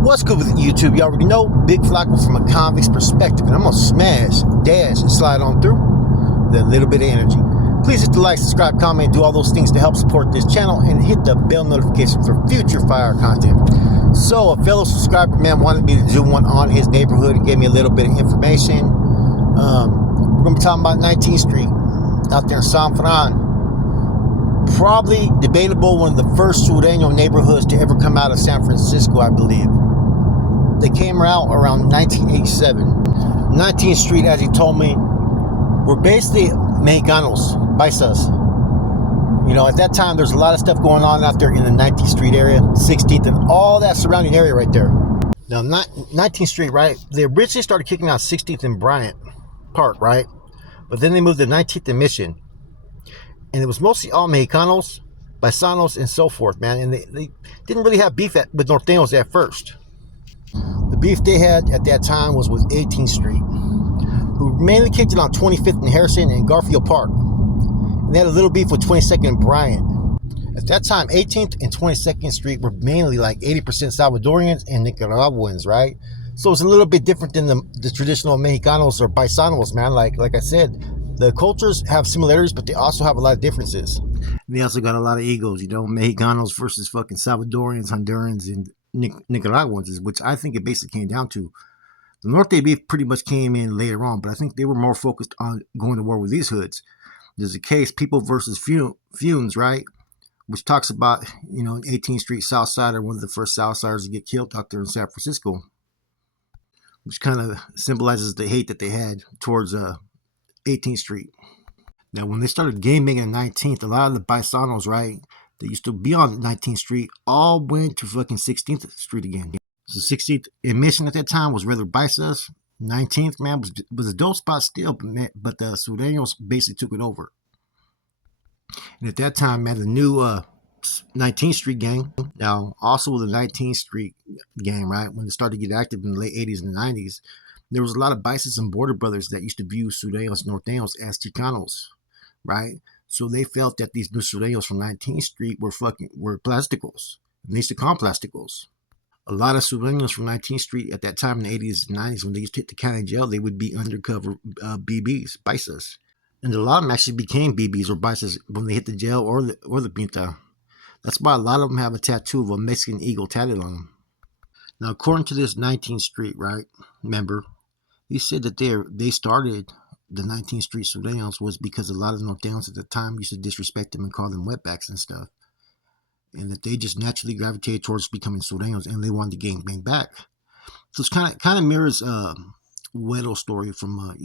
What's good with YouTube? You already know, Big Flacco from a convict's perspective, and I'm gonna smash, dash, and slide on through with a little bit of energy. Please hit the like, subscribe, comment, do all those things to help support this channel, and hit the bell notification for future fire content. So, a fellow subscriber, man, wanted me to do one on his neighborhood and gave me a little bit of information. We're gonna be talking about 19th Street out there in San Fran. Probably debatable, one of the first Sureno neighborhoods to ever come out of San Francisco, I believe. They came out around 1987. 19th Street, as he told me, were basically Mexicanos, paisas. You know, at that time, there's a lot of stuff going on out there in the 19th Street area, 16th, and all that surrounding area right there. Now, 19th Street, right? They originally started kicking out 16th and Bryant Park, right? But then they moved to 19th and Mission. And it was mostly all Mexicanos, paisanos, and so forth, man. And they didn't really have beef with Norteños at first. The beef they had at that time was with 18th Street, who mainly kicked it on 25th and Harrison and Garfield Park. And they had a little beef with 22nd and Bryant. At that time, 18th and 22nd Street were mainly like 80% Salvadorians and Nicaraguans, right? So it's a little bit different than the traditional Mexicanos or paisanos, man. Like I said, the cultures have similarities, but they also have a lot of differences. They also got a lot of egos, you know, Mexicanos versus fucking Salvadorians, Hondurans, and Nicaraguans, which I think it basically came down to. The Norte beef pretty much came in later on, but I think they were more focused on going to war with these hoods. There's a case, People versus Funes, right? Which talks about, you know, 18th Street Southsider, one of the first Southsiders to get killed out there in San Francisco, which kind of symbolizes the hate that they had towards 18th Street. Now, when they started game banging in 19th, a lot of the paisanos, right, that used to be on 19th Street all went to fucking 16th Street again. So 16th in Mission at that time was rather paisas. 19th, man, was a dope spot still, but the Surenos basically took it over. And at that time, man, the new 19th Street gang, now also the 19th Street gang, right, when it started to get active in the late 80s and 90s, there was a lot of Bices and Border Brothers that used to view Surenos Norteños as Chicanos, right? So they felt that these new Surenos from 19th Street were plasticos. They used to call them plasticos. A lot of Surenos from 19th Street at that time in the 80s and 90s, when they used to hit the county jail, they would be undercover BBs, Bices. And a lot of them actually became BBs or Bices when they hit the jail or the Pinta. That's why a lot of them have a tattoo of a Mexican eagle tatted on them. Now, according to this 19th Street, right, member, he said that they started the 19th Street Surenos was because a lot of Norteños at the time used to disrespect them and call them wetbacks and stuff. And that they just naturally gravitated towards becoming Surenos and they wanted to gang bang back. So it's kind of mirrors Wedo's story from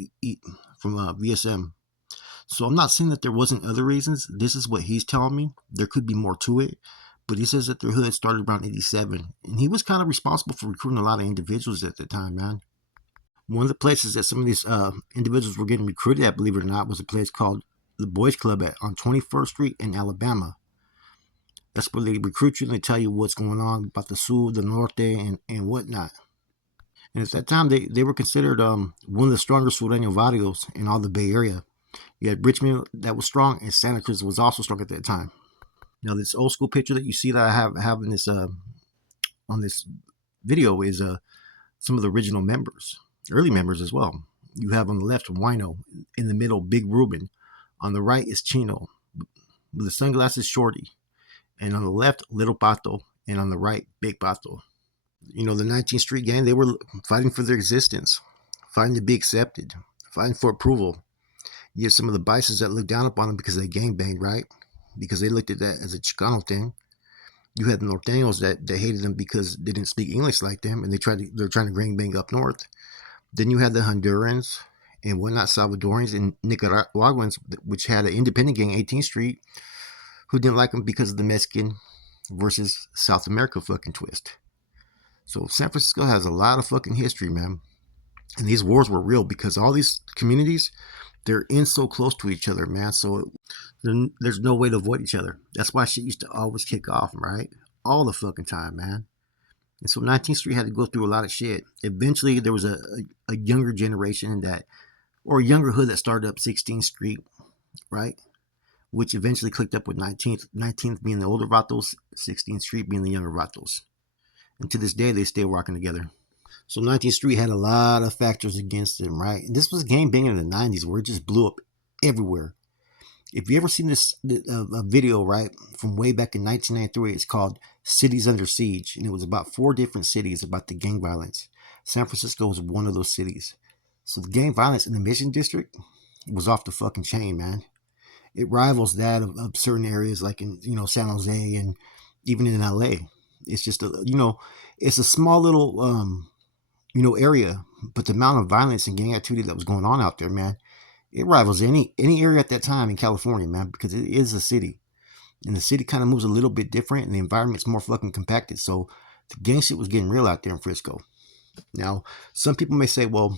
VSM. So I'm not saying that there wasn't other reasons. This is what he's telling me. There could be more to it. But he says that their hood started around 87. And he was kind of responsible for recruiting a lot of individuals at the time, man. One of the places that some of these individuals were getting recruited at, believe it or not, was a place called the Boys Club on 21st Street in Alabama. That's where they recruit you and they tell you what's going on about the Sur, the Norte, and whatnot. And at that time, they were considered one of the strongest Sureno barrios in all the Bay Area. You had Richmond that was strong, and Santa Cruz was also strong at that time. Now, this old school picture that you see that I have in this on this video is some of the original members, early members as well. You have on the left Wino, in the middle Big Ruben, on the right is Chino, with the sunglasses Shorty, and on the left Little Pato, and on the right Big Pato. You know, the 19th Street gang, they were fighting for their existence, fighting to be accepted, fighting for approval. You have some of the Bices that looked down upon them because they gang banged, right? Because they looked at that as a Chicano thing. You had the Norteños that hated them because they didn't speak English like them, and they're trying to gang bang up north. Then you had the Hondurans and whatnot, Salvadorians and Nicaraguans, which had an independent gang, 18th Street, who didn't like them because of the Mexican versus South America fucking twist. So San Francisco has a lot of fucking history, man. And these wars were real because all these communities, they're in so close to each other, man. So there's no way to avoid each other. That's why shit used to always kick off, right? All the fucking time, man. And so 19th Street had to go through a lot of shit. Eventually, there was a younger generation or a younger hood that started up 16th Street, right? Which eventually clicked up with 19th. 19th being the older Vatos, 16th Street being the younger Vatos. And to this day, they still rocking together. So 19th Street had a lot of factors against him, right? And this was game banging in the 90s where it just blew up everywhere. If you ever seen this a video, right, from way back in 1993, it's called Cities Under Siege. And it was about 4 different cities about the gang violence. San Francisco was one of those cities. So the gang violence in the Mission District was off the fucking chain, man. It rivals that of certain areas like in, San Jose and even in LA. It's just it's a small little area, but the amount of violence and gang activity that was going on out there, man, it rivals any area at that time in California, man, because it is a city, and the city kind of moves a little bit different, and the environment's more fucking compacted. So the gang shit was getting real out there in Frisco. Now, some people may say, well,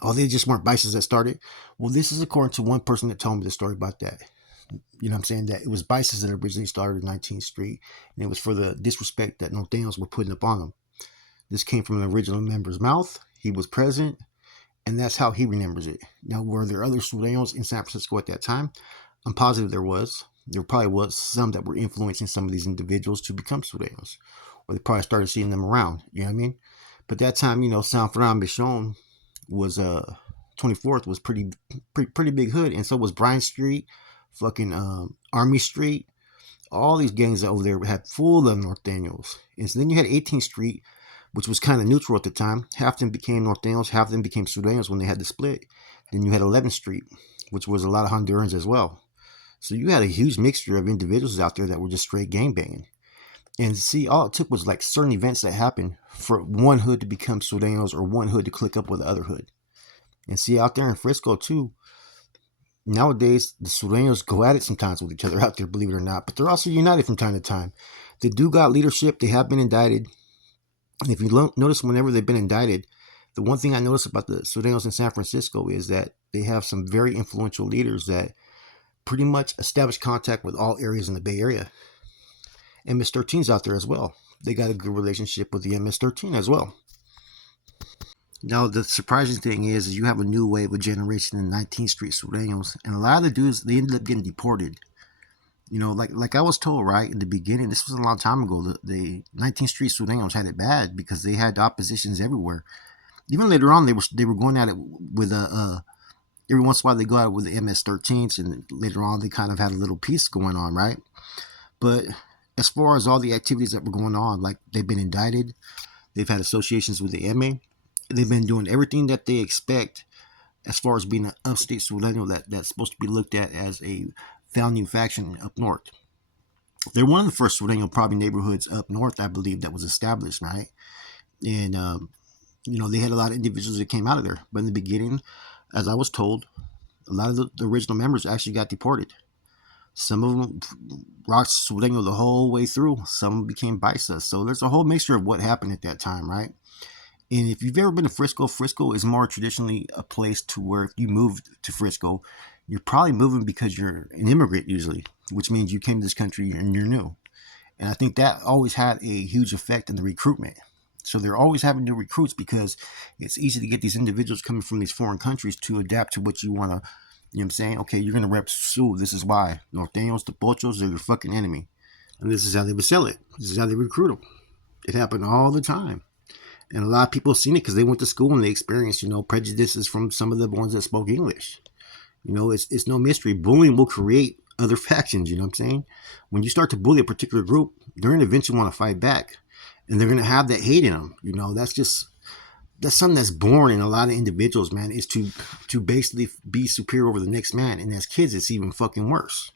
oh, they just weren't bices that started. Well, this is according to one person that told me the story about that. You know what I'm saying? That it was bices that originally started 19th Street, and it was for the disrespect that Norteños were putting up on them. This came from an original member's mouth. He was present, and that's how he remembers it. Now, were there other Surenos in San Francisco at that time? I'm positive there was. There probably was some that were influencing some of these individuals to become Surenos, or they probably started seeing them around. You know what I mean? But that time, San Fernando Michon was 24th was pretty big hood, and so was Bryant Street, fucking Army Street. All these gangs over there had full of Norteños. And so then you had 18th Street, which was kind of neutral at the time. Half of them became Norteños, half of them became Sureños when they had the split. Then you had 11th Street, which was a lot of Hondurans as well. So you had a huge mixture of individuals out there that were just straight gangbanging. And see, all it took was like certain events that happened for one hood to become Sureños or one hood to click up with the other hood. And see, out there in Frisco too, nowadays the Sureños go at it sometimes with each other out there, believe it or not. But they're also united from time to time. They do got leadership. They have been indicted. And if you notice, whenever they've been indicted, the one thing I notice about the Sureños in San Francisco is that they have some very influential leaders that pretty much establish contact with all areas in the Bay Area. MS-13's out there as well. They got a good relationship with the MS-13 as well. Now, the surprising thing is you have a new wave of generation in 19th Street Sureños, and a lot of the dudes, they ended up getting deported. Like I was told, right, in the beginning, this was a long time ago, the 19th Street Sureños had it bad because they had oppositions everywhere. Even later on, they were going at it with every once in a while they go out with the MS-13s, and later on they kind of had a little piece going on, right? But as far as all the activities that were going on, like they've been indicted, they've had associations with the MA, they've been doing everything that they expect as far as being an upstate Sureño that's supposed to be looked at as a founding faction up north. They're one of the first Sureño probably neighborhoods up north, I believe, that was established, right? And, they had a lot of individuals that came out of there. But in the beginning, as I was told, a lot of the original members actually got deported. Some of them rocked Sureño the whole way through. Some became Baisas. So there's a whole mixture of what happened at that time, right? And if you've ever been to Frisco, Frisco is more traditionally a place to where if you moved to Frisco, you're probably moving because you're an immigrant usually, which means you came to this country and you're new. And I think that always had a huge effect in the recruitment. So they're always having new recruits because it's easy to get these individuals coming from these foreign countries to adapt to what you want to, you know what I'm saying? Okay, you're going to rep Sul. This is why. Norteños, the Pochos, they're your fucking enemy. And this is how they would sell it. This is how they recruit them. It happened all the time. And a lot of people have seen it because they went to school and they experienced, prejudices from some of the ones that spoke English. It's no mystery. Bullying will create other factions, you know what I'm saying? When you start to bully a particular group, they're going to eventually want to fight back. And they're going to have that hate in them. That's something that's born in a lot of individuals, man, is to basically be superior over the next man. And as kids, it's even fucking worse.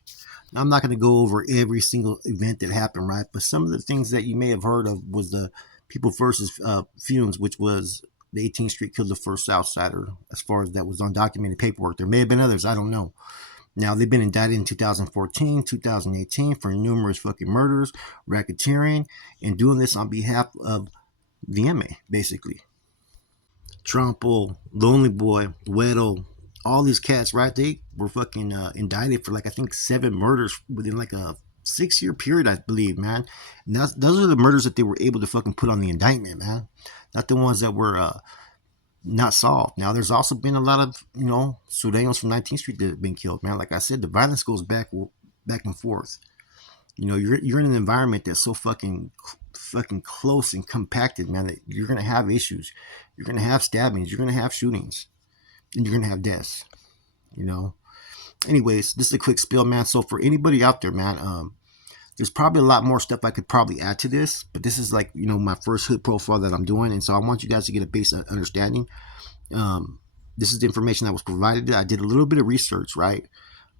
Now, I'm not going to go over every single event that happened, right? But some of the things that you may have heard of was the People versus Fumes, which was the 18th Street killed the first outsider, as far as that was undocumented paperwork. There may have been others, I don't know. Now, they've been indicted in 2014, 2018 for numerous fucking murders, racketeering, and doing this on behalf of the MA, basically. Trumpo, Lonely Boy, Weddle, all these cats, right? They were fucking indicted for I think 7 murders within a 6-year period, I believe, man. And those are the murders that they were able to fucking put on the indictment, man. Not the ones that were not solved. Now, there's also been a lot of, Sureños from 19th Street that have been killed, man. Like I said, the violence goes back and forth. You know, you're in an environment that's so fucking close and compacted, man, that you're gonna have issues. You're gonna have stabbings. You're gonna have shootings, and you're gonna have deaths. You know. Anyways, this is a quick spill, man. So for anybody out there, man, there's probably a lot more stuff I could probably add to this, but this is like, you know, my first hood profile that I'm doing, and so I want you guys to get a basic understanding. This is the information that was provided. I did a little bit of research, right?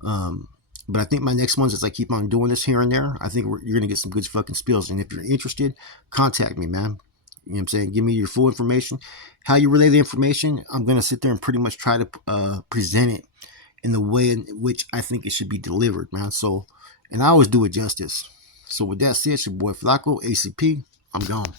But I think my next ones, as I keep on doing this here and there, I think you're gonna get some good fucking spills. And if you're interested, contact me, man. You know what I'm saying? Give me your full information. How you relay the information, I'm gonna sit there and pretty much try to present it in the way in which I think it should be delivered, man. So, and I always do it justice. So with that said, it's your boy Flacco, ACP. I'm gone.